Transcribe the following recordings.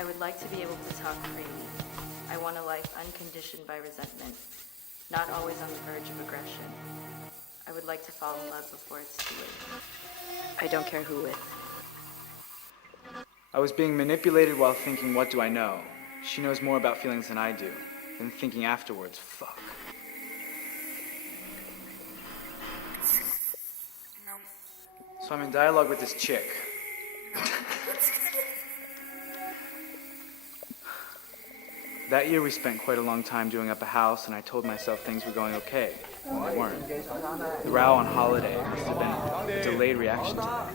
I would like to be able to talk freely. I want a life unconditioned by resentment, not always on the verge of aggression. I would like to fall in love before it's too late. I don't care who with. I was being manipulated while thinking, what do I know? She knows more about feelings than I do. Then thinking afterwards, fuck. So I'm in dialogue with this chick. That year we spent quite a long time doing up a house, and I told myself things were going okay, when they weren't. The row on holiday must have been a delayed reaction to that.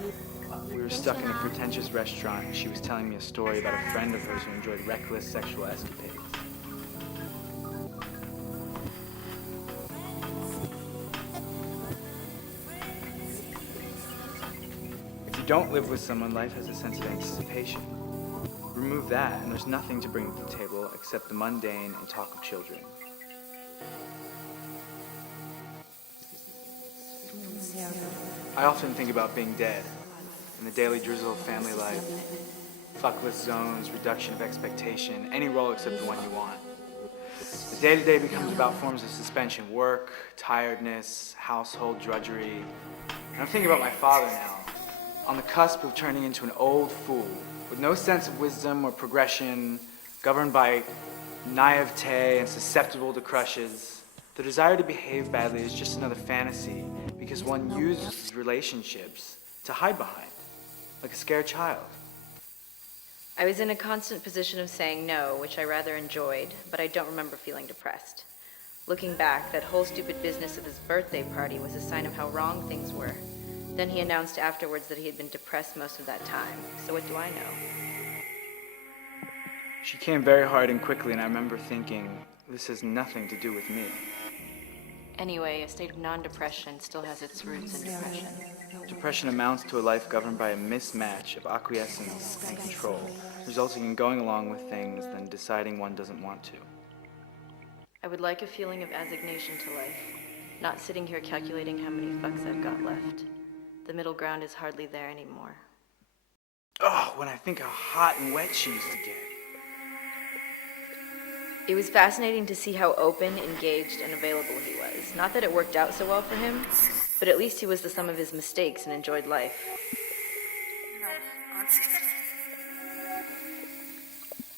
We were stuck in a pretentious restaurant, and she was telling me a story about a friend of hers who enjoyed reckless sexual escapades. If you don't live with someone, life has a sense of anticipation. Remove that, and there's nothing to bring to the table except the mundane and talk of children. I often think about being dead, and the daily drizzle of family life, fuckless zones, reduction of expectation, any role except the one you want. The day-to-day becomes about forms of suspension, work, tiredness, household drudgery. And I'm thinking about my father now, on the cusp of turning into an old fool, with no sense of wisdom or progression, governed by naivete and susceptible to crushes. The desire to behave badly is just another fantasy because one uses relationships to hide behind, like a scared child. I was in a constant position of saying no, which I rather enjoyed, but I don't remember feeling depressed. Looking back, that whole stupid business of his birthday party was a sign of how wrong things were. Then he announced afterwards that he had been depressed most of that time. So what do I know? She came very hard and quickly, and I remember thinking, this has nothing to do with me. Anyway, a state of non-depression still has its roots in depression. Depression amounts to a life governed by a mismatch of acquiescence and control, resulting in going along with things, then deciding one doesn't want to. I would like a feeling of assignation to life, not sitting here calculating how many fucks I've got left. The middle ground is hardly there anymore. Oh, when I think how hot and wet she used to get. It was fascinating to see how open, engaged, and available he was. Not that it worked out so well for him, but at least he was the sum of his mistakes and enjoyed life.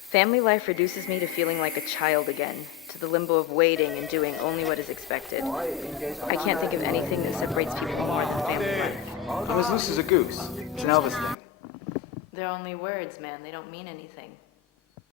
Family life reduces me to feeling like a child again, to the limbo of waiting and doing only what is expected. I can't think of anything that separates people more than family life. I'm as loose as a goose. It's an Elvis thing. They're only words, man. They don't mean anything.